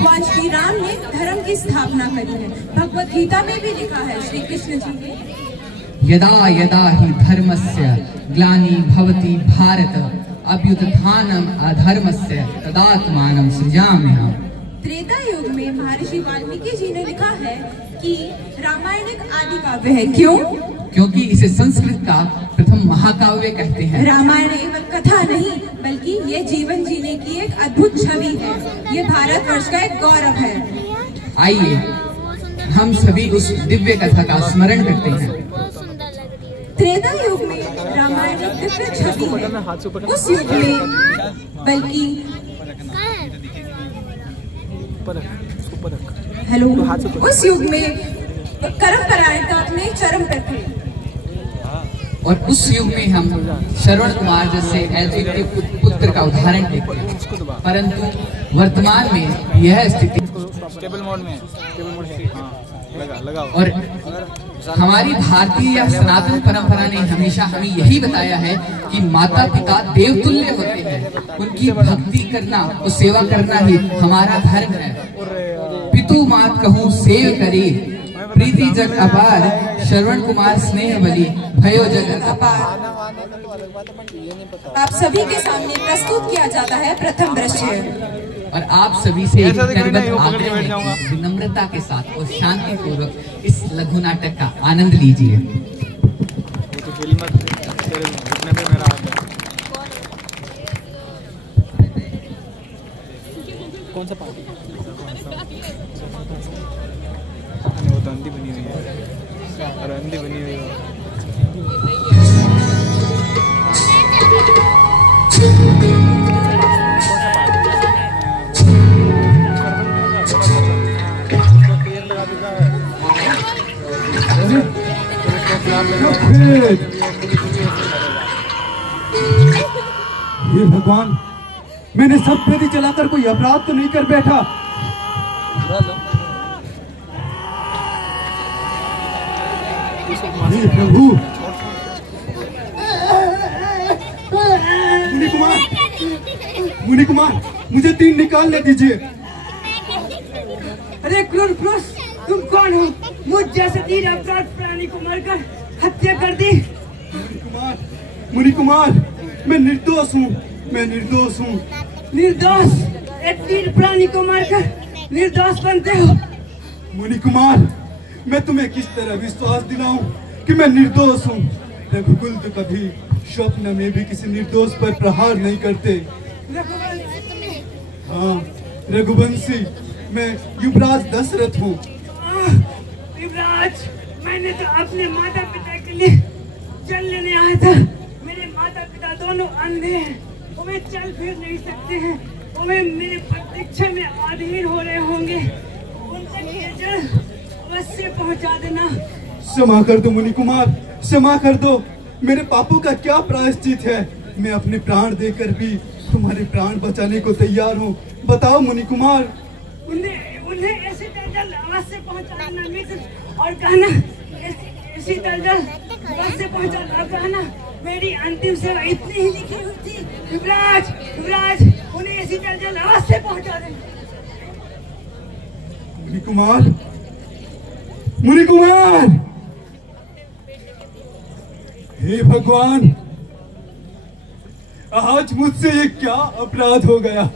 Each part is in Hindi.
भगवान श्री राम ने धर्म की स्थापना करी है। भगवत गीता में भी लिखा है श्री कृष्ण जी ने, यदा यदा हि धर्मस्य ग्लानि भवति भारत अभ्युत्थानम् अधर्मस्य तदात्मानं सृजाम्यहम्। त्रेता युग में महर्षि वाल्मीकि जी ने लिखा है कि रामायण एक आदि काव्य है। क्यों? क्योंकि इसे संस्कृत का प्रथम महाकाव्य कहते हैं। रामायण केवल कथा नहीं बल्कि ये जीवन जीने की एक अद्भुत छवि है। ये भारतवर्ष का एक गौरव है। आइए हम सभी उस दिव्य कथा का स्मरण करते हैं। त्रेता युग में रामायण एक दिव्य छवि है। उस युग में बल्कि उस युग में कर्म परायणता अपने चरम पर थे। और उस युग में हम श्रवण कुमार जैसे ऐसे के पुत्र का उदाहरण देखते हैं, परंतु वर्तमान में यह स्थिति स्टेबल मोड में लगा। और हमारी भारतीय या सनातन परंपरा ने हमेशा हमें यही बताया है कि माता पिता देवतुल्य होते हैं, उनकी भक्ति करना और सेवा करना ही हमारा धर्म है। पितु मात कहूँ सेव करे, प्रीति जग अपार, श्रवण कुमार स्नेह बलि भयो जग अपार। आप सभी के सामने प्रस्तुत किया जाता है प्रथम दृश्य। और आप सभी से एक आग्रह है कि विनम्रता के साथ और शांति पूर्वक इस लघु नाटक का आनंद लीजिए। कौन सा पार्टी? वो तो अंधी बनी हुई है और अंधी बनी हुई है। ये भगवान, मैंने सब फेरी चलाकर कोई अपराध तो नहीं कर बैठा। हे प्रभु, मुनि कुमार, मुझे 3 निकालने दीजिए। अरे क्रूर पुरुष, तुम कौन हो? मुझ जैसे 3 अपराध प्राणी को मारकर हत्या कर दी। मुनि कुमार, मैं निर्दोष हूँ, मैं निर्दोष हूँ। निर्दोष? एक 3 प्राणी को मारकर निर्दोष बनते हो? मुनि कुमार, मैं तुम्हें किस तरह विश्वास दिलाऊं कि मैं निर्दोष हूँ? रघुकुल तो कभी स्वप्न में भी किसी निर्दोष पर प्रहार नहीं करते। हाँ रघुवंशी, मैं युवराज दशरथ हूँ। युवराज, मैंने तो अपने माता पिता के लिए जल लेने आया था। मेरे माता पिता दोनों अंधे हैं, वो वे चल फिर नहीं सकते हैं, वो वे मेरे प्रतीक्षा में अधीर हो रहे होंगे। उन तक ये जल अवश्य पहुंचा देना। क्षमा कर दो मुनि कुमार, क्षमा कर दो। मेरे पापों का क्या प्रायश्चित है? मैं अपने प्राण देकर भी तुम्हारे प्राण बचाने को तैयार हूँ। बताओ मुनि कुमार। उन्हें ऐसे जल अवश्य पहुंचाना मित्र, और कहना ऐसी जल अवश्य पहुंचाना, कहना मेरी अंतिम सेवा इतनी ही लिखी हुई थी। युवराज, युवराज, उन्हें ऐसी जल अवश्य पहुंचा देना। मुनि कुमार, मुनि कुमार, हे भगवान, आज मुझसे ये क्या अपराध हो गया?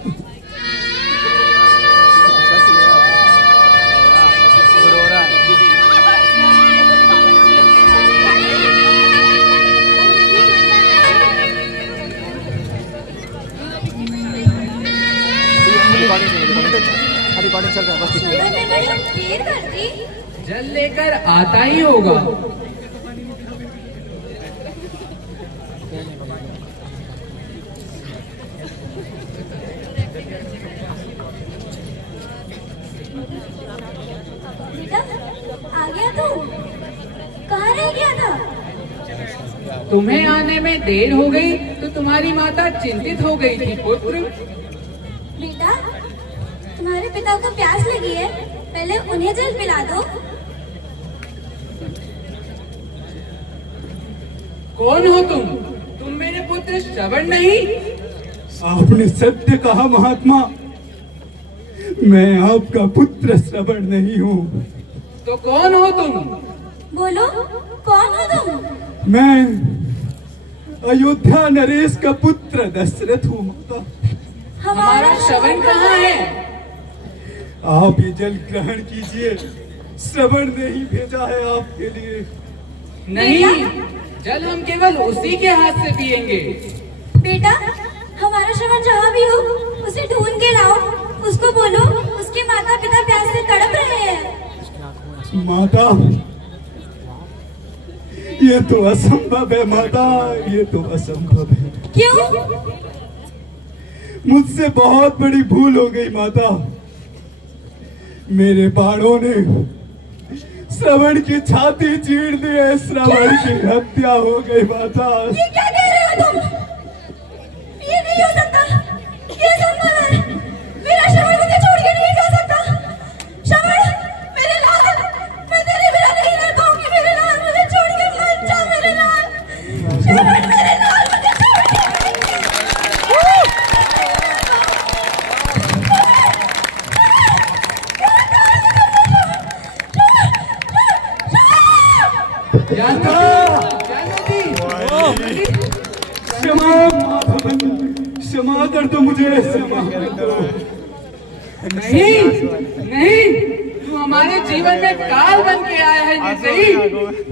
जल लेकर आता ही होगा। बेटा, आ गया तू? कहाँ रह गया था? तुम्हें आने में देर हो गई तो तुम्हारी माता चिंतित हो गई थी पुत्र। बेटा, तुम्हारे पिता को प्यास लगी है, पहले उन्हें जल पिला दो। कौन हो तुम? तुम मेरे पुत्र श्रवण नहीं? आपने सत्य कहा महात्मा। मैं आपका पुत्र श्रवण नहीं हूँ। तो कौन हो तुम? बोलो, कौन हो तुम? मैं अयोध्या नरेश का पुत्र दशरथ हूँ माता। हमारा श्रवण कहाँ है? आप ये जल ग्रहण कीजिए, श्रवण ने ही भेजा है आपके लिए। नहीं, जल हम केवल उसी के हाथ से पिएंगे। बेटा, हमारा श्रवण जहाँ भी हो उसे ढूंढ के लाओ। उसको बोलो उसके माता पिता प्यास से तड़प रहे हैं। माता, ये तो असंभव है माता, ये तो असंभव है। क्यों? मुझसे बहुत बड़ी भूल हो गई माता। मेरे बाणों ने श्रवण की छाती चीर दी है, श्रवण की हत्या हो गई माता। ये क्या कह रहे हो तुम? ये नहीं हो सकता, ये संभव है। मेरा श्रवण मुझे छोड़ के नहीं जा सकता। श्रवण, मेरे लाल, मैं तेरे बिना नहीं रह पाऊंगी। मेरे लाल, मुझे छोड़ के मत जा मेरे लाल। श्रवण, मेरे लाल, मुझे छोड़ के क्षमा कर दो मुझे, क्षमा कर दो। नहीं नहीं, तू हमारे जीवन में काल बन के आया है निर्दयी।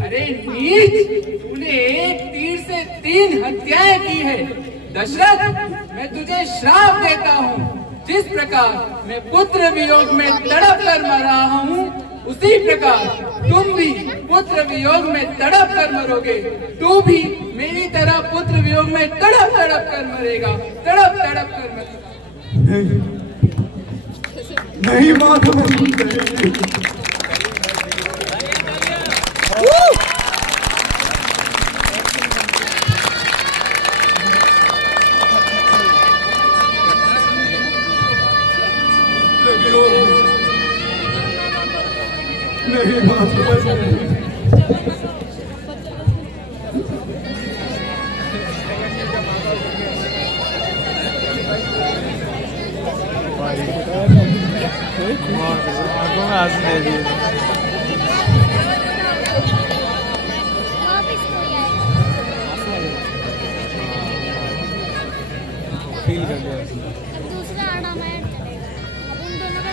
अरे नीच, तूने एक तीर से 3 हत्याएं की है। दशरथ, मैं तुझे श्राप देता हूँ। जिस प्रकार मैं पुत्र वियोग में तड़प कर मर रहा हूँ, उसी प्रकार तुम भी पुत्र वियोग में तड़प कर मरोगे। तू भी मेरी तरह पुत्र वियोग में तड़प तड़प कर मरेगा, तड़प तड़प कर मरेगा। नहीं माधव, नहीं माधव। आंखों में आंसू दे दिए। फील कर लिया। दूसरा आना मैं उन दोनों का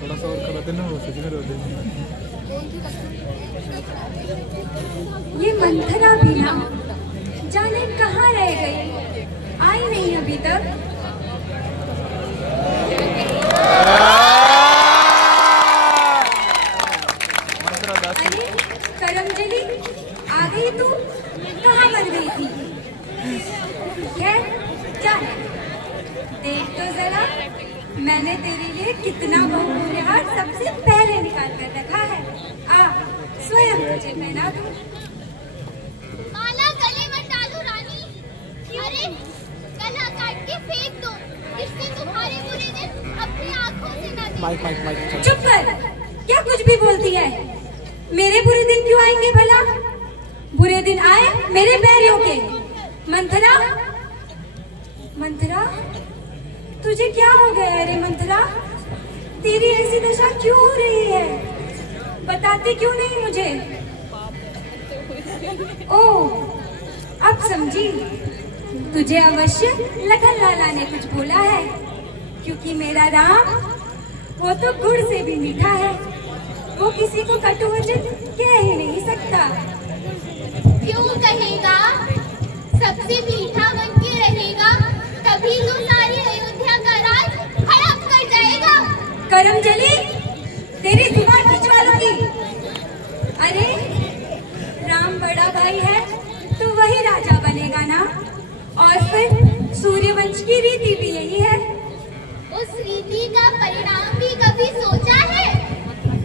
थोड़ा सा और कराते ना, वो सच में रो देंगे। ये मंथरा भी ना जाने कहाँ रह गई, आई नहीं अभी तक। अरे करमजली, आ गई तू? कहाँ मर गई थी? खैर चल, देख तो जरा मैंने तेरे लिए कितना बहुमूल्य सबसे पहले निकाल कर रखा है। आ, स्वयं तुझे पहना दूं। माला गले में डालू रानी। अरे गला काट के फेंक दो, इससे तुम्हारे बुरे दिन अपनी आंखों से न दिखें। माइक चुप कर, क्या कुछ भी बोलती है? मेरे बुरे दिन क्यों आएंगे भला? बुरे दिन आए मेरे बैरियों के। मंथरा, मंथरा, तुझे क्या हो गया है रे मंथरा? तेरी ऐसी दशा क्यों हो रही है? बताती क्यों नहीं मुझे? ओह, अब समझी। तुझे अवश्य लखन लाला ने कुछ बोला है, क्योंकि मेरा राम वो तो गुड़ से भी मीठा है। वो किसी को कटु वचन कह ही नहीं सकता। क्यों कहेगा? सबसे मीठा बन के रहेगा, तभी तो सारी अयोध्या का राज हड़प कर जाएगा। करमजली, तेरी जुबान खिंचवा लूंगी। अरे राम बड़ा भाई है तो वही राजा बनेगा ना, और फिर सूर्यवंश की रीति भी यही है। उस रीति का परिणाम भी कभी सोचा है?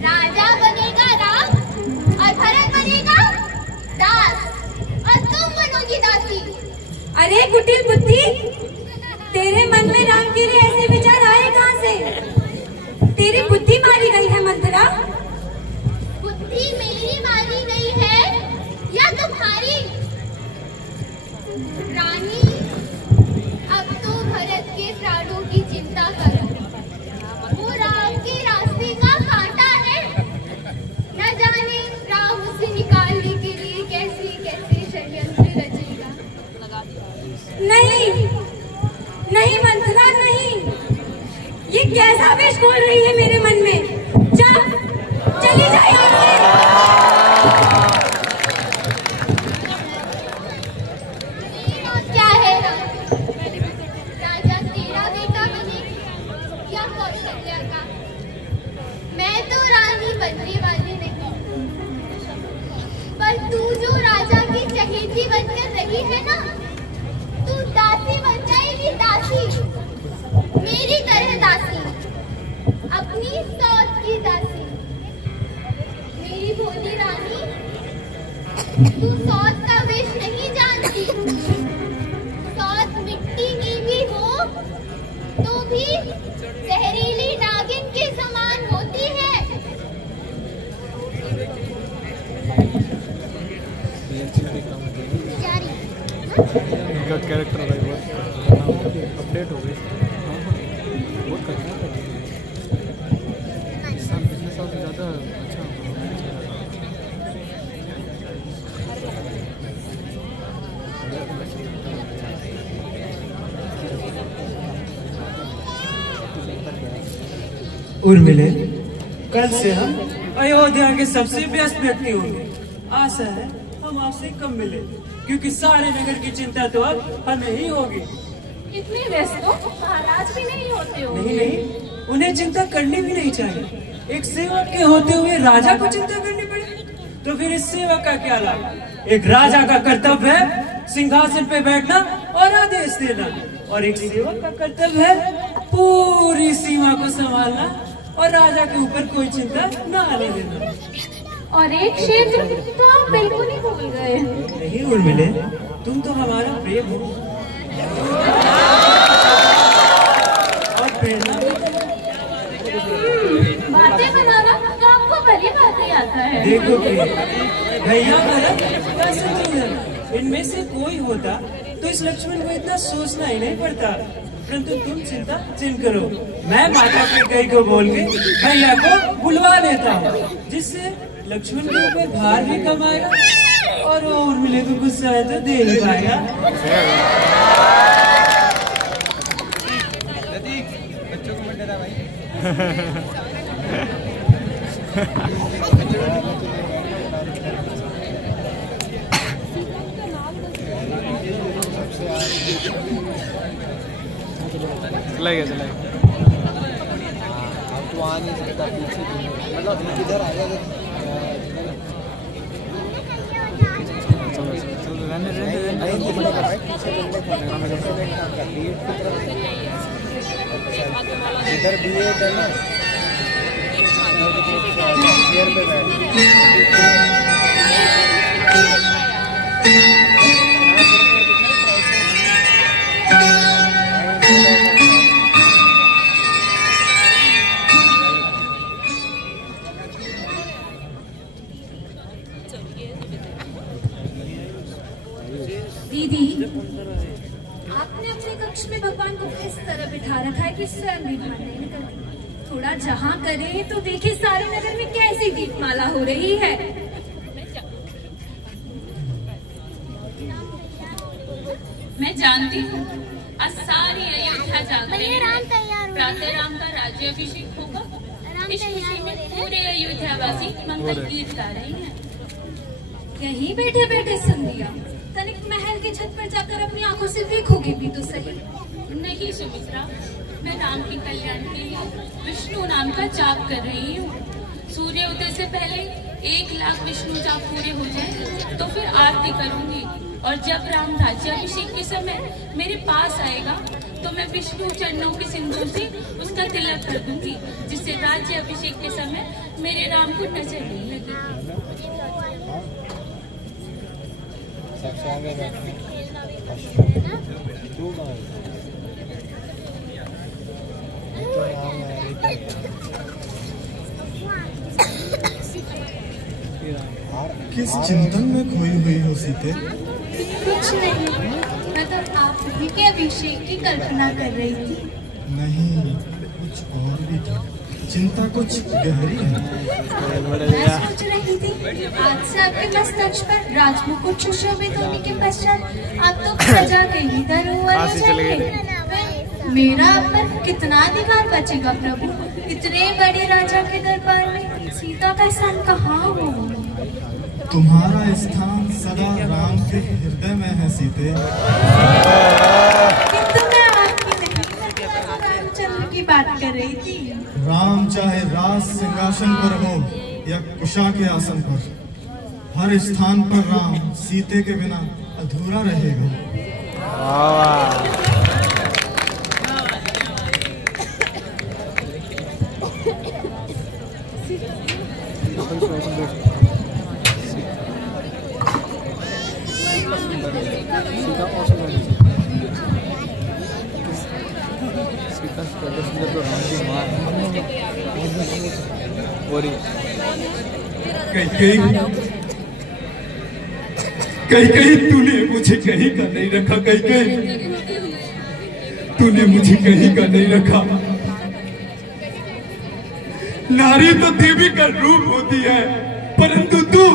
राजा बनेगा राम और भरत बनेगा दास, और तुम बनोगी दासी। अरे कुटिल बुद्धि, तेरे मन में राम के लिए ऐसे विचार आए कहाँ से? तेरी बुद्धि मारी गई है मंथरा। बुद्धि मेरी मारी नहीं नहीं मंथरा नहीं, ये कैसा विष घोल रही है मेरे मन में। जा, चली जा यहाँ से। क्या है राजा तेरा बेटा बने या कौशल्या का? मैं तो रानी बनने वाली नहीं, पर तू जो राजा की चहेती बनकर रही है ना, तू दासी बन जाएगी, दासी, मेरी तरह दासी, अपनी सौत की दासी। मेरी भोली रानी, तू सौत का विष नहीं जानती। सौत मिट्टी की भी हो तो भी जहरीली नागिन के समान होती है। इनका कैरेक्टर अपडेट हो गई, बहुत करना इस साल पिछले साल से ज़्यादा अच्छा। उर्मिले, कल से हम अयोध्या के सबसे व्यस्त व्यक्ति होंगे। आशा है हम आपसे कम मिले, क्योंकि सारे नगर की चिंता तो अब हमें ही होगी। इतने व्यस्त तो महाराज भी नहीं होते हो। नहीं नहीं, उन्हें चिंता करनी भी नहीं चाहिए। एक सेवक के होते हुए राजा को चिंता करनी पड़े तो फिर इस सेवक का क्या लाभ? एक राजा का कर्तव्य है सिंहासन पे बैठना और आदेश देना, और एक सेवक का कर्तव्य है पूरी सीमा को संभालना और राजा के ऊपर कोई चिंता न आने देना। और एक क्षेत्र तो आप बिल्कुल ही भूल गए। नहीं उर्मिले, तुम तो हमारा प्रेम हो और प्रेरणा। बातें बनाना तो आपको भली बातें आता है। देखो भैया या शत्रुघ्न, इनमें से कोई होता तो इस लक्ष्मण को इतना सोचना ही नहीं पड़ता। परंतु तुम चिंता चिन्ह करो, मैं माता कैकेयी को बोल के भैया को बुलवा लेता हूँ, जिससे लक्ष्मण के ऊपर भार भी कम आएगा और वो उर्मिले को गुस्सा है तो दे ही पाएगा। बच्चों को मत डरा भाई। चलाएगा अब तो आ नहीं सकता पीछे, मतलब इधर आ गया। इधर भी है ना, चेयर पे बैठ। दीदी, आपने अपने कक्ष में भगवान को किस तरह बिठा रखा है कि स्वयं भी बाहर नहीं निकलती। थोड़ा जहाँ करे तो देखिए सारे नगर में कैसी दीपमाला हो रही है। मैं जानती हूँ आज सारी अयोध्या जागते हैं। प्रातः राम का राज्याभिषेक होगा। इस खुशी में पूरे अयोध्यावासी मंगल गीत गा रहे हैं। यहीं बैठे बैठे सुन लिया। तनिक महल के छत पर जाकर अपनी आंखों से देखोगे भी तो सही। नहीं सुमित्रा, मैं राम के कल्याण के लिए विष्णु नाम का जाप कर रही हूँ। सूर्योदय से पहले 1 लाख विष्णु जाप पूरे हो जाए तो फिर आरती करूंगी, और जब राम राज्याभिषेक के समय मेरे पास आएगा तो मैं विष्णु चरणों के सिंदूर से उसका तिलक कर दूंगी, जिससे राज्याभिषेक के समय मेरे राम को नजर नहीं लगेगी। सबसे आगे बैठना। किस चिंतन में खोई हुई हो सीते? कुछ नहीं, मैं तो आप ही के अभिषेक की कल्पना कर रही थी। नहीं, कुछ और भी था। चिंता कुछ गहरी है। मैं सोच रही थी आज से आपके मस्तक पर राजमुकुट सुशोभित होने के पश्चात आप तो प्रजा के ही धरोहर हो जाएंगे। मेरा आप पर कितना अधिकार बचेगा प्रभु? इतने बड़े राजा के दरबार में सीता का स्थान कहाँ हो? तुम्हारा स्थान सदा राम के हृदय में है सीते। किंतु मैं आपकी नहीं, रामचंद्र की बात कर रही थी। राम चाहे राज सिंहासन पर हो या कुशा के आसन पर, हर स्थान पर राम सीते के बिना अधूरा रहेगा। कहीं तूने मुझे कहीं का नहीं रखा, कहीं तूने मुझे कहीं का नहीं रखा। नारी तो देवी का रूप होती है, परंतु तू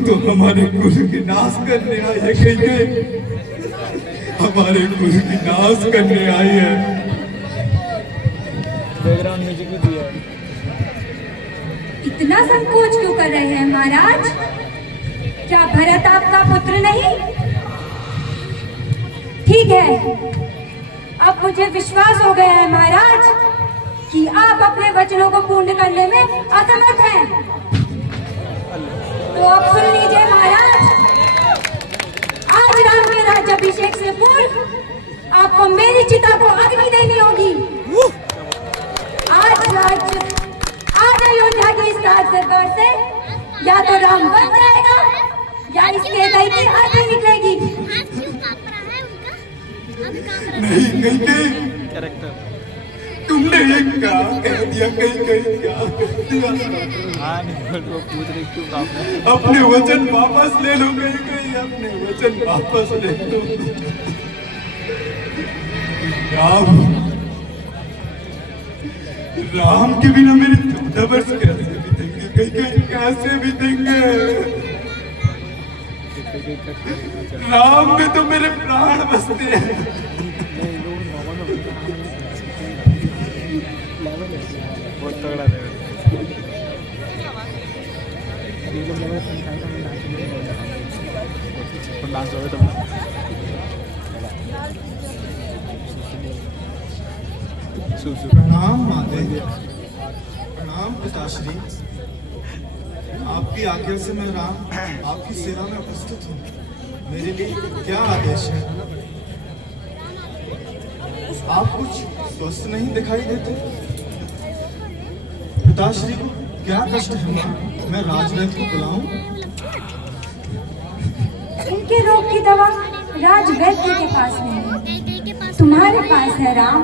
तो हमारे कुल की नाश करने आई है। कहीं हमारे कुल की नाश करने आई है। बैकग्राउंड म्यूजिक भी दिया है। इतना संकोच क्यों कर रहे हैं महाराज? क्या भरत आपका पुत्र नहीं? ठीक है, अब मुझे विश्वास हो गया है महाराज कि आप अपने वचनों को पूर्ण करने में असमर्थ हैं। तो अब सुन लीजिए महाराज, आज राम के राज्याभिषेक से पूर्व आपको मेरी चिता को अग्नि देनी होगी। आज अयोध्या के इस राज दरबार से या तो राम बन जाएगा या इसके दही की आंखें निकलेगी। नहीं, तुमने ये क्या कह दिया? कहीं क्या कह दिया? पूछ रही क्यों? अपने वचन वापस ले लो। कहीं अपने वचन वापस ले लो। राम के बिना मेरे 14 वर्ष कैसे बीतेंगे? कहीं कैसे बीतेंगे? राम में तो मेरे प्राण बसते हैं। बहुत तगड़ा डांस हो तो प्रणाम माते, प्रणाम पिताश्री। आपकी आज्ञा से मैं राम आपकी सेवा में उपस्थित हूँ। मेरे लिए क्या आदेश है? आप कुछ स्वस्थ नहीं दिखाई देते। पिताश्री को क्या कष्ट है माँ? मैं राजवैद्य को बुलाऊं? इनके रोग की दवा राजवैद्य के पास नहीं है, तुम्हारे पास है राम।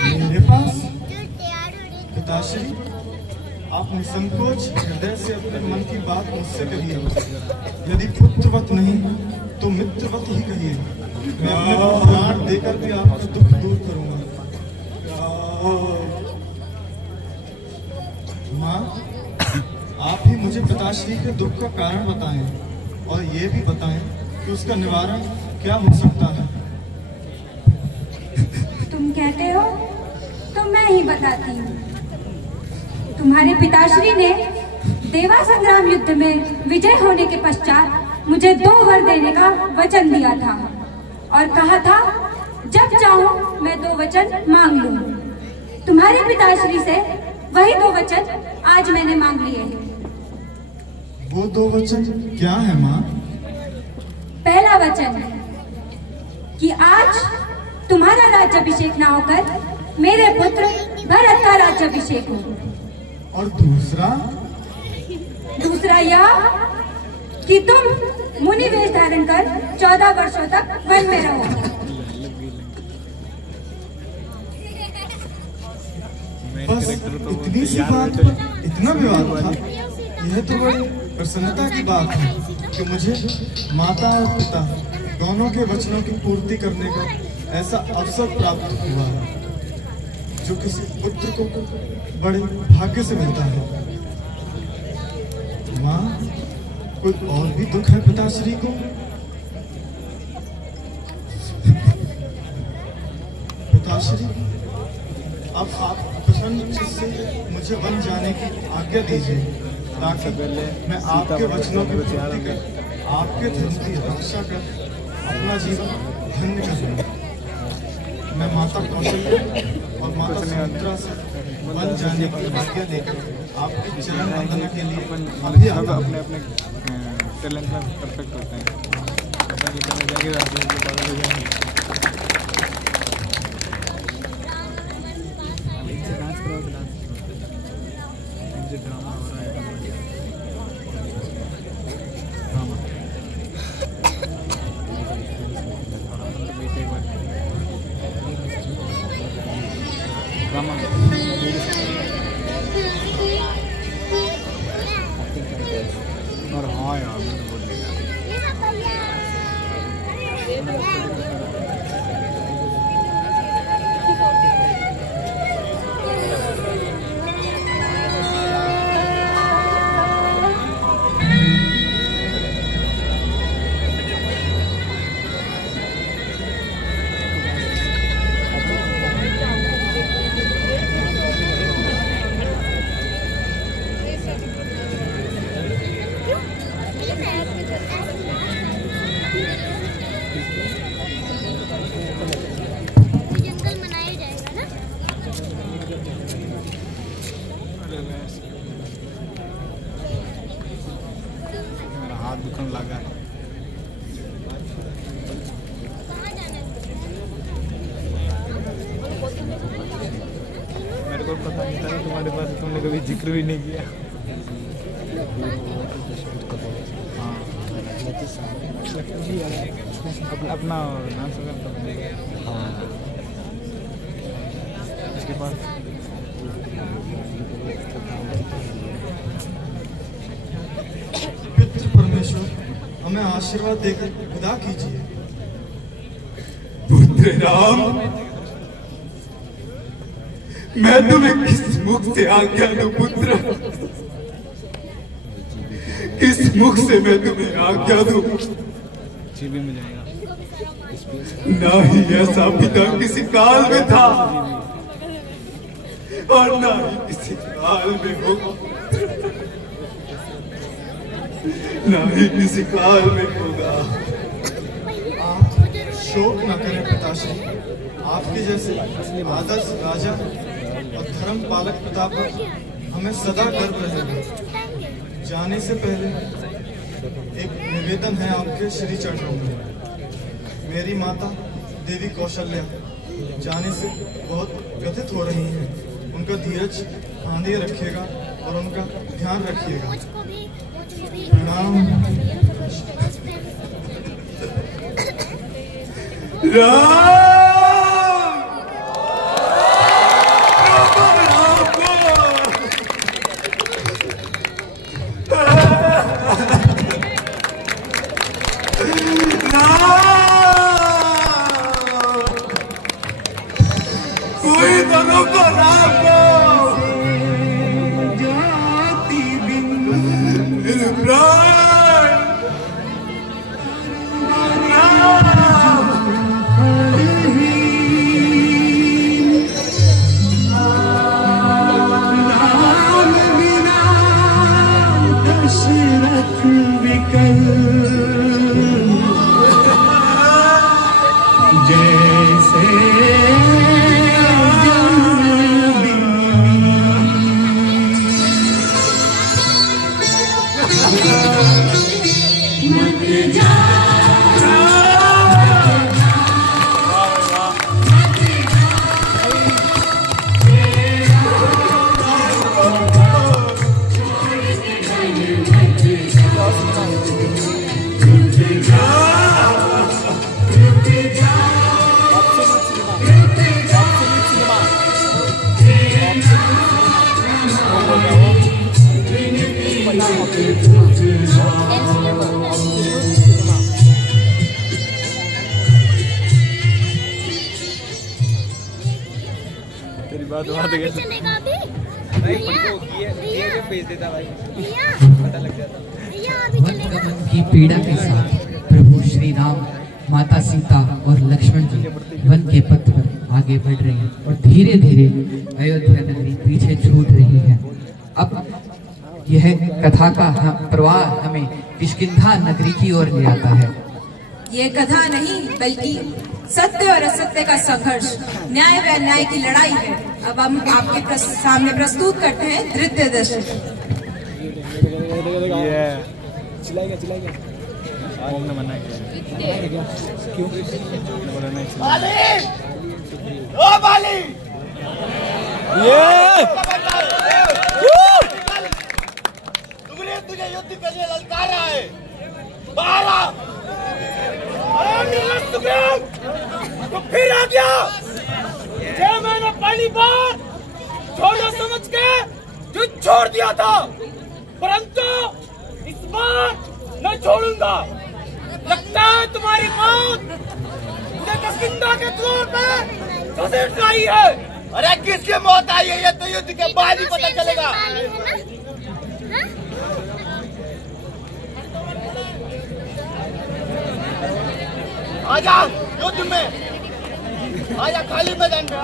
मेरे पास? पिताश्री, आप निसंकोच हृदय से अपने मन की बात मुझसे कहिए। यदि पुत्रवत नहीं तो मित्रवत ही कहिए। मैं अपने प्राण देकर भी आपका दुख दूर करूंगा। माँ, आप ही मुझे पिताश्री के दुख का कारण बताएं और ये भी बताएं कि उसका निवारण क्या हो सकता है। तुम कहते हो तो मैं ही बताती हूँ। तुम्हारे पिताश्री ने देवा संग्राम युद्ध में विजय होने के पश्चात मुझे 2 वर देने का वचन दिया था और कहा था जब चाहूं मैं 2 वचन मांग लूं। तुम्हारे पिताश्री से वही 2 वचन आज मैंने मांग लिए। वो 2 वचन क्या है माँ? पहला वचन है कि आज तुम्हारा राज्याभिषेक ना होकर मेरे पुत्र भरत का राज्याभिषेक हो। और दूसरा यह कि तुम मुनि वेश धारण कर 14 वर्षों तक वन में रहो। बस इतनी सी बात पर इतना विवाद था? यह तो बड़ी प्रसन्नता की बात है कि मुझे माता और पिता दोनों के वचनों की पूर्ति करने का ऐसा अवसर प्राप्त हुआ है। जो किसी पुत्र को बड़े भाग्य से मिलता है। माँ, कोई और भी दुख है पिताश्री को? पिताश्री, अब आप प्रसन्न चित्त से मुझे वन जाने की आज्ञा दीजिए, ताकि मैं आपके वचनों की पूर्ति कर आपके धर्म की रक्षा कर अपना जीवन धन्य कर लूं। मैं माता कौशल्या और माता सुमित्रा से वन जाने की आज्ञा लेकर आपके चरण वंदना के लिए अभी आता हूं। अपने अपने टैलेंट में परफेक्ट होते हैं। ड्रामा हो रहा है, ड्रामा और हाँ यार मैंने बोल दिया। हाथ दुखने लगा है। मेरे को पता नहीं था तुम्हारे पास, तुमने कभी जिक्र भी नहीं किया। हाँ अपना नाम से उसके पास परमेश्वर हमें आशीर्वाद देकर विदा कीजिए। पुत्र राम, मैं तुम्हें किस मुख से आज्ञा दूं पुत्र? किस मुख से मैं तुम्हें आज्ञा दूं? जीबी में जाएगा। ना ही ऐसा पिता किसी काल में था और ना ही किसी काल में होगा, ना ही किसी काल में होगा। आप शोक न करें पिताश्री, आपके जैसे आदर्श राजा और धर्म पालक पिता पर हमें सदा गर्व रहेगा। जाने से पहले एक निवेदन है आपके श्री चरणों में। मेरी माता देवी कौशल्या जाने से बहुत व्यथित हो रही हैं। उनका धीरज बांधे रखिएगा और उनका ध्यान रखिएगा। प्रणाम। कोई तो रोको राम को। बात कैसे चलेगा अभी? ये भेज देता भाई, पता लग जाता। वक्रगमन की पीड़ा के साथ प्रभु श्री राम, माता सीता और लक्ष्मण जी वन के पथ पर आगे बढ़ रहे हैं और धीरे धीरे अयोध्या नगरी पीछे छूट रही है। अब यह कथा का प्रवाह हमें किष्किंधा नगरी की ओर ले आता है। ये कथा नहीं बल्कि सत्य और असत्य का संघर्ष, न्याय व अन्याय की लड़ाई है। अब हम आपके सामने प्रस्तुत करते हैं धृतराष्ट्र। चिल्लाएगा हमने मना किया। क्यों? ओ बाली! तुझे युद्ध के लिए ललकारा है। बाहर आ! तो फिर आ गया। जब मैंने पहली बार छोड़ो समझ के युद्ध छोड़ दिया था, परंतु इस बार न छोड़ूंगा। लगता है तुम्हारी मौत मुझे किष्किंधा के द्वार पे घसीट रही है। अरे किसकी मौत आई है ये तो युद्ध के बाद ही पता चलेगा। आजा युद्ध में, आजा खाली मैदान में आ।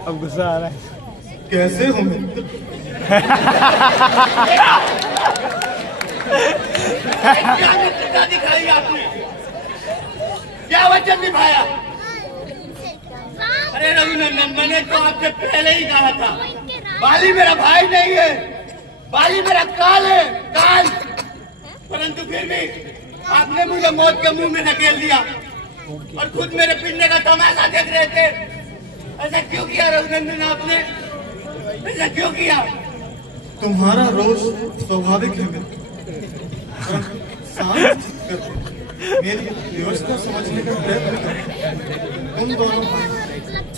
अब गुस्सा आ रहा है। कैसे हो मित्र? क्या मित्रता दिखाई आपने? क्या वचन निभाया? अरे रघुनंदन, मैंने तो आपसे पहले ही कहा था, बाली मेरा भाई नहीं है, बाली मेरा काल है, काल। परंतु फिर भी आपने मुझे मौत के मुंह में धकेल दिया और खुद मेरे पिंडे का तमाशा देख रहे थे। ऐसा क्यों किया रघुनंदन आपने? ऐसा क्यों किया? तुम्हारा रोष स्वाभाविक है मित्र, शांत करके मेरी व्यवस्था समझने का प्रयत्न करो। तुम दोनों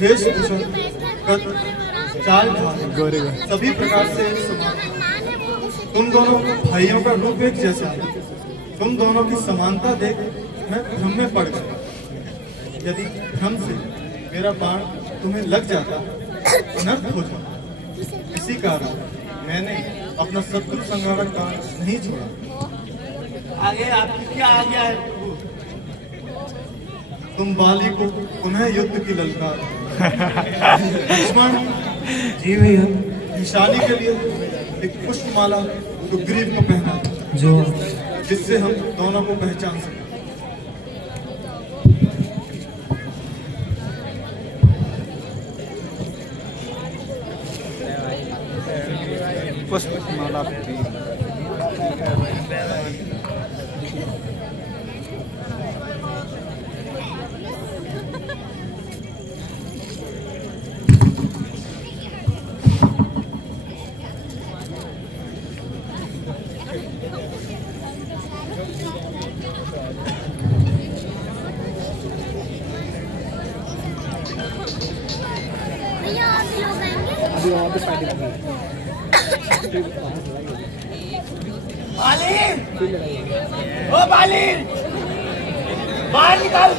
वेशभूषा, कद, चाल ढाल सभी प्रकार से एक समान। तुम दोनों भाइयों का रूप एक जैसा है। तुम दोनों की समानता देख मैं भ्रम में पड़ गया। यदि भ्रम से मेरा बाण तुम्हें लग जाता नष्ट हो जाता। इसी कारण मैंने अपना शत्रु संहारक काम नहीं छोड़ा। आगे आपकी क्या आज्ञा है? तुम बाली को पुनः युद्ध की ललकार। लक्ष्मण जी भैया। निशानी के लिए एक पुष्पमाला सुग्रीव को पहना जो जिससे हम दोनों को पहचान सकें। पुष्पमाला अभी वहाँ पे पार्टी करनी है। बाली! ओ बाली! बाहर निकल!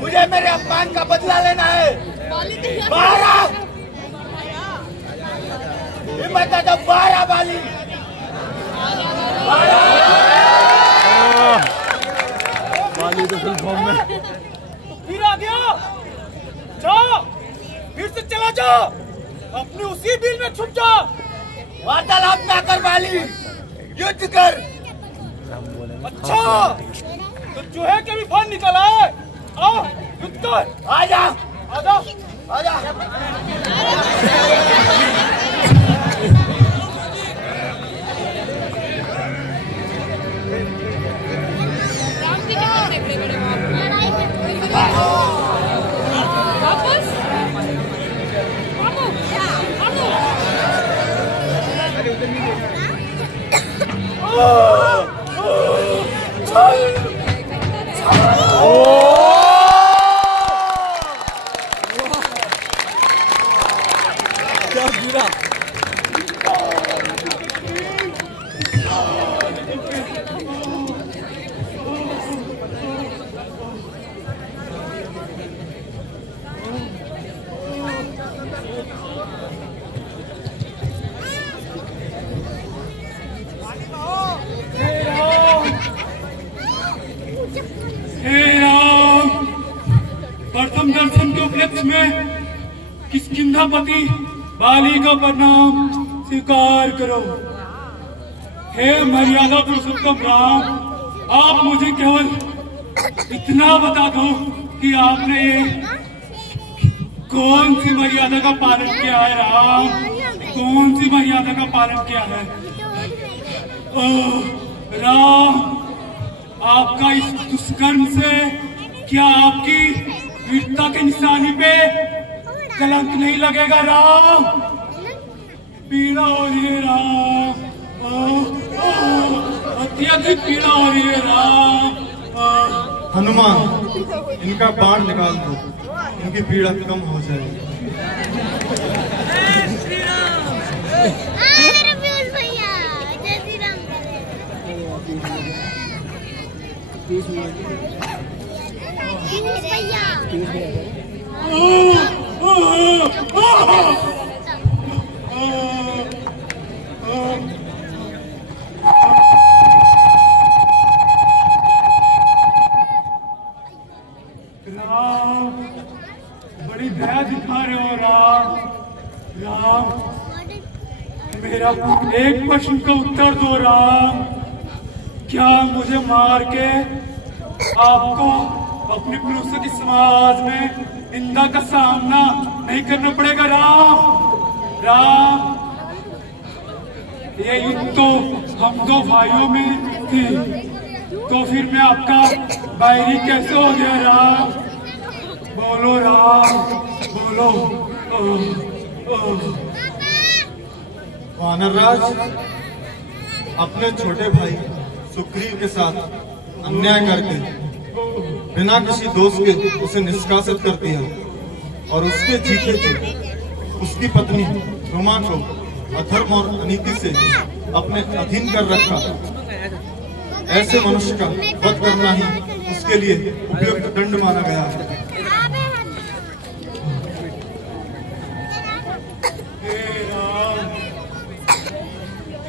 मुझे मेरे अपमान का बदला लेना है। बाहर आ! हिम्मत है तो बाहर आ बाली! बाहर आ! बाली तो फुल फॉर्म में। फिर आ गया, जाओ फिर से चला जाओ, अपने उसी बिल में छुप जाओ। वार्तालाप ना कर बाली, युद्ध कर। अच्छा तो चूहे के भी फन निकल आए, आओ युद्ध कर। आजा आजा आजा। क्या गिरा? प्रथम दर्शन के उपलक्ष्य में किष्किंधापति बाली का प्रणाम स्वीकार करो। हे मर्यादा पुरुषोत्तम राम, आप मुझे केवल इतना बता दो कि आपने ये कौन सी मर्यादा का पालन किया है राम, कौन सी मर्यादा का पालन किया है? ओह राम, आपका इस दुष्कर्म से क्या आपकी वीरता के निशानी पे कलंक नहीं लगेगा राम? पीड़ा हो रही है राम, अत्यधिक पीड़ा हो रही है राम। हनुमान, इनका बाण निकाल दो, इनकी पीड़ा कम हो जाएगी। राम, बड़ी दया दिखा रहे हो राम। राम, मेरा एक प्रश्न का उत्तर दो राम। क्या मुझे मार के आपको अपने पुरुषों की समाज में निंदा का सामना नहीं करना पड़ेगा राम? राम, ये युद्ध तो हम दो भाइयों में थी, तो फिर मैं आपका बैरी कैसे हो गया राम? बोलो राम, बोलो। वानरराज, अपने छोटे भाई सुग्रीव के साथ अन्याय करके बिना किसी दोष के उसे निष्कासित कर दिया और उसके जीते जी उसकी पत्नी रुमा को अधर्म और अनीति से अपने अधीन कर रखा। ऐसे मनुष्य का वध करना ही उसके लिए उपयुक्त दंड माना गया है।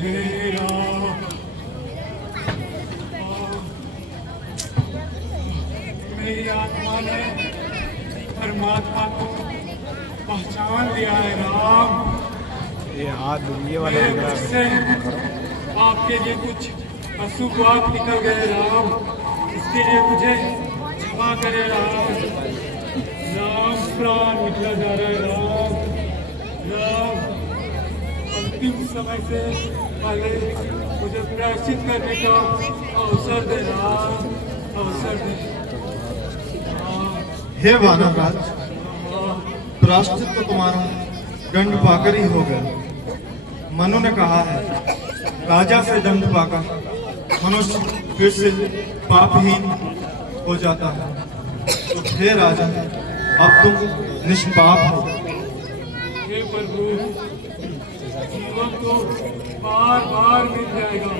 हे राम, मेरी आत्मा ने परमात्मा को पहचान लिया है राम। ये हाथ ये वाला लग रहा है। आपके लिए कुछ अशुभ बात निकल गए राम, इसके लिए मुझे क्षमा करे राम। राम, प्राण निकला जा रहा है राम। राम, अंतिम समय से पहले मुझे प्रायश्चित करने का अवसर दे राम, अवसर दे। हे वानरराज, प्रायश्चित तो तुम्हारा दंड पाकर ही हो गया। मनु ने कहा है, राजा से दंड पाकर मनुष्य फिर से पापहीन हो जाता है। तो हे राजा, अब तुम निष्पाप हो। हे प्रभु, जीवन तो बार बार मिल जाएगा,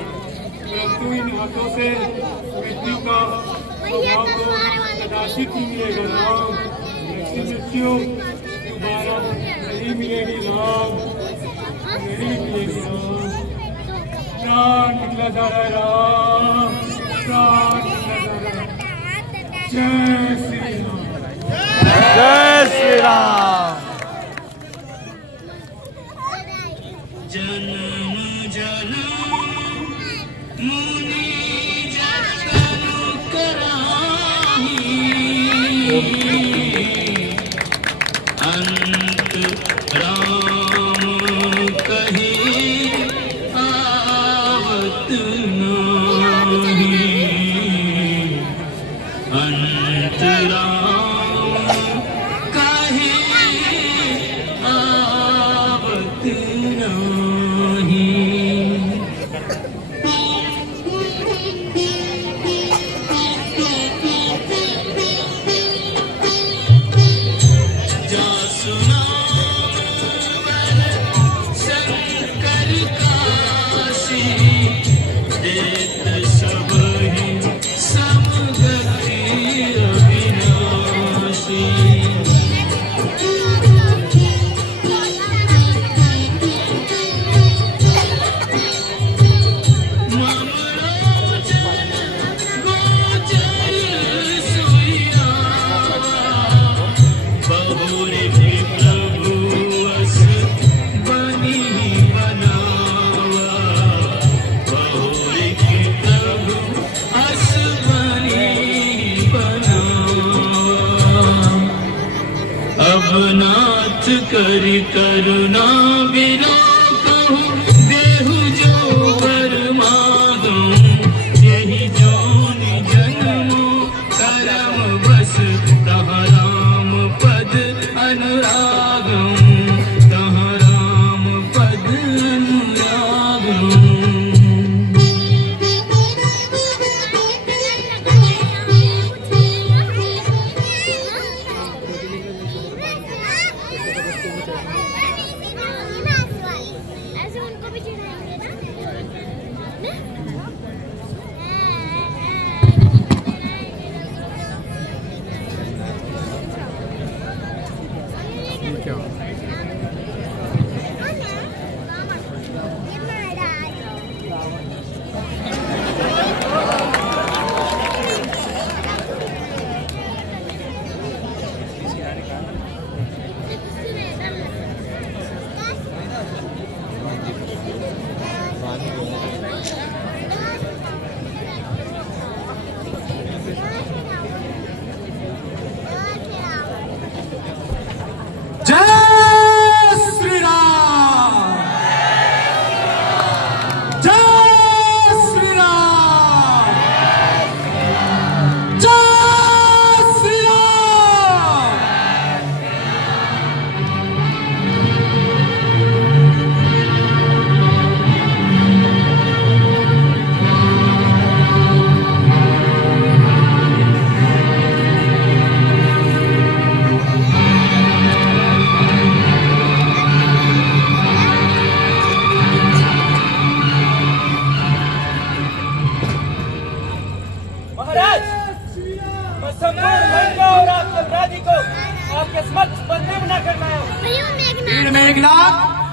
परंतु इन हाथों से मृत्यु का स्वभाव तो कदाचित ही मिलेगा राम। मृत्यु दोबारा नहीं मिलेगी राम, नहीं मिलेगी राम। प्राण निकला जा रहा है राम, प्राण निकला जा रहा है। जय श्री राम। जय श्री राम। जन्म जन्म मुनि जतन कराही, अंत राम कहे आवत नाही, अंत राम कहे आवत नाही। जा सुना शंकर काशी, देत सबहि समगति अविनाशी। नाथ करि करुणा बिना कहूँ, देहु जो वर मागूं, यही जोनि जन्मो करम बस, तहाँ राम पद अनुरागं, तहाँ राम पद अनुरागं। ऐसे उनको भी चिढ़ाएंगे ना।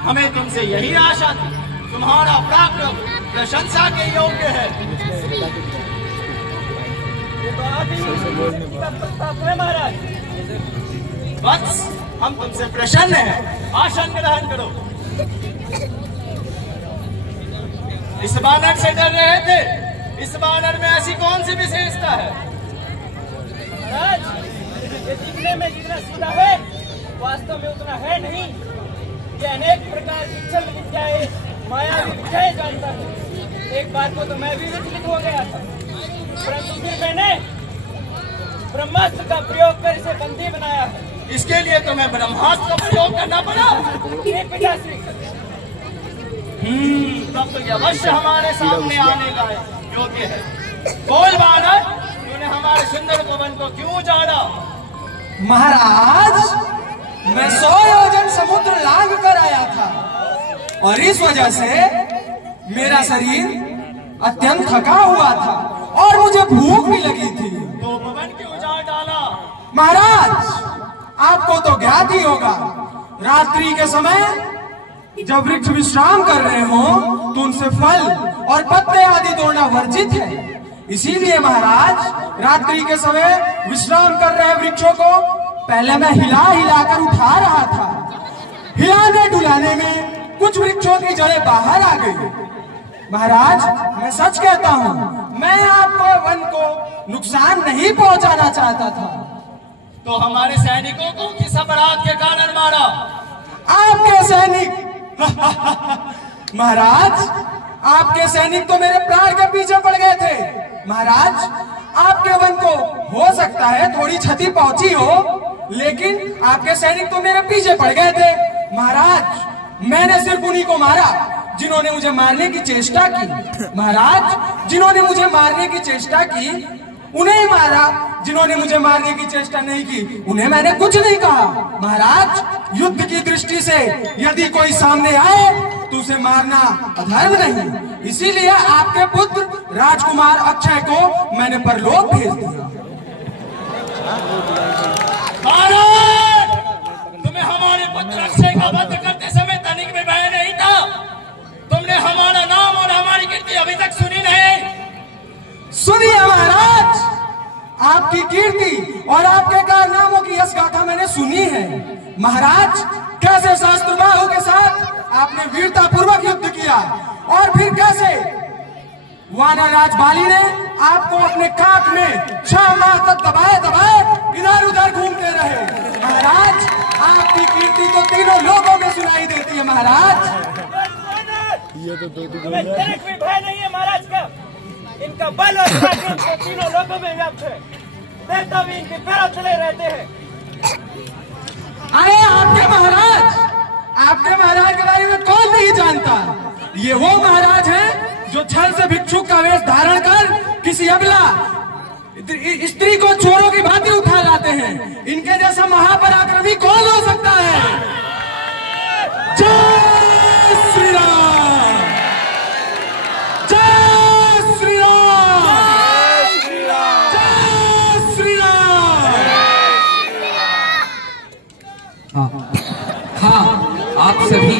हमें तुमसे यही आशा थी, तुम्हारा पराक्रम प्रशंसा के योग्य है। ये तो आप ही का प्रस्ताव है महाराज। बस हम तुमसे प्रसन्न हैं, आसन ग्रहण करो। इस बानर से डर रहे थे, इस बानर में ऐसी कौन सी विशेषता है? महाराज, ये दिखने में जितना सीधा है, वास्तव में उतना है नहीं। ये अनेक प्रकार की छल विद्याएं, माया विद्याएं जानता है। एक बात को तो मैं भी विचलित हो गया था, परंतु फिर मैंने ब्रह्मास्त्र का प्रयोग कर इसे बंदी बनाया है। इसके लिए तो मैं ब्रह्मास्त्र का प्रयोग करना पड़ा। पिताश्री, तब तो ये अवश्य हमारे सामने आने का योग्य है। बोल बालक, तूने हमारे सुंदर भवन को क्यों जाना? महाराज, मैं 100 योजन समुद्र लांघ कर आया था और इस वजह से मेरा शरीर अत्यंत थका हुआ था और मुझे भूख भी लगी थी। तो भवन क्यों उजाड़ डाला? महाराज, आपको तो ज्ञात ही होगा, रात्रि के समय जब वृक्ष विश्राम कर रहे हो तो उनसे फल और पत्ते आदि तोड़ना वर्जित है। इसीलिए महाराज, रात्रि के समय विश्राम कर रहे वृक्षों को पहले मैं हिला हिलाकर उठा रहा था। हिलाने डुलाने में कुछ वृक्षों की जड़ें बाहर आ गई। महाराज, मैं सच कहता हूँ, मैं आपको वन को नुकसान नहीं पहुंचाना चाहता था। तो हमारे सैनिकों को किस अपराध के कारण मारा? आपके सैनिक महाराज, आपके सैनिक तो मेरे प्राण के पीछे पड़ गए थे। महाराज, आपके वन को हो सकता है थोड़ी क्षति पहुंची हो, लेकिन आपके सैनिक तो मेरे पीछे पड़ गए थे। महाराज, मैंने सिर्फ उन्हीं को मारा जिन्होंने मुझे मारने की चेष्टा की। महाराज, जिन्होंने मुझे मारने की चेष्टा की उन्हें ही मारा, जिन्होंने मुझे मारने की चेष्टा नहीं की उन्हें मैंने कुछ नहीं कहा। महाराज, युद्ध की दृष्टि से यदि कोई सामने आए तो उसे मारना अधर्म नहीं। इसीलिए आपके पुत्र राजकुमार अक्षय को मैंने परलोक भेज दिया। तुम्हें हमारे पुत्र अक्षय का वध करते समय तनिक में भय नहीं था? तुमने हमारा नाम और हमारी कीर्ति अभी तक सुनी नहीं? सुनिए महाराज, आपकी कीर्ति और आपके कारनामों की यश गाथा मैंने सुनी है। महाराज, कैसे शास्त्रबाहु के साथ आपने वीरता पूर्वक युद्ध किया और फिर कैसे वानरराज बाली ने आपको अपने काख में 6 माह तक दबाए दबाए इधर उधर घूमते रहे। महाराज, आपकी कीर्ति तो तीनों लोगों में सुनाई देती है। महाराज, ये तो भय नहीं है महाराज का। इनका बल और पराक्रम तो तीनों लोगों में व्याप्त है। देवता भी इनके पैरों तले रहते हैं। अरे आपके महाराज के बारे में कौन नहीं जानता? ये वो महाराज हैं जो छल से भिक्षुक का वेश धारण कर किसी अबला स्त्री को चोरों की भांति उठा लाते हैं। इनके जैसा महापराक्रमी कौन हो सकता है? जय श्री राम, जय श्री राम, जय श्री राम। हाँ, आप सभी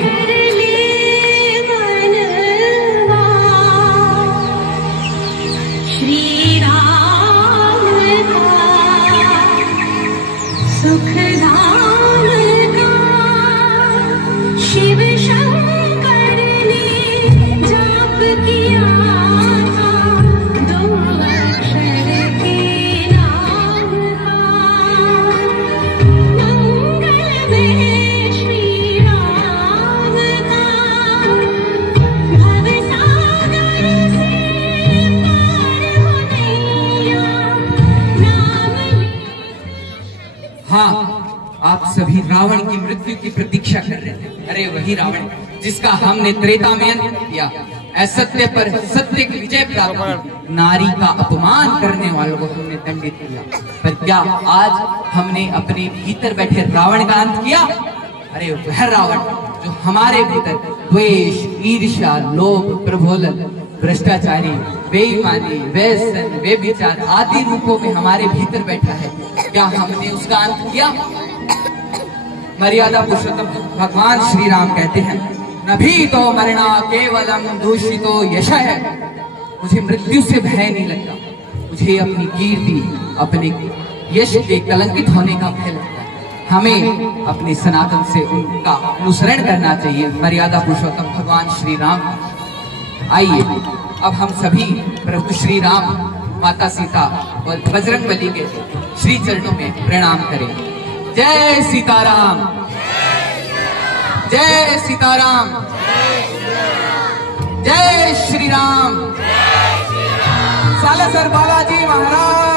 आप सभी रावण की मृत्यु की प्रतीक्षा कर रहे थे। अरे वही रावण जिसका हमने त्रेता में अंत किया, असत्य पर सत्य की विजय प्राप्त की, नारी का अपमान करने वालों को हमने दंडित किया। पर क्या आज हमने अपने भीतर बैठे रावण का अंत किया? अरे वह रावण जो हमारे भीतर द्वेष, ईर्ष्या, लोभ, प्रबोधन, भ्रष्टाचारी, बेईमानी, व्यसन, व्यभिचार आदि रूपों में हमारे भीतर बैठा है, क्या हमने उसका अंत किया? मर्यादा पुरुषोत्तम भगवान श्री राम कहते हैं, नभी तो मरना केवलम दूषितो यश है। मुझे मृत्यु से भय नहीं लगता, मुझे अपनी कीर्ति, अपने यश के कलंकित होने का भय लगता है। हमें अपने सनातन से उनका अनुसरण करना चाहिए। मर्यादा पुरुषोत्तम भगवान श्री राम। आइए अब हम सभी प्रभु श्री राम, माता सीता और बजरंगबली के श्री चरणों में प्रणाम करें। जय सीताराम, जय सीताराम, जय श्री राम। सालासर बालाजी महाराज।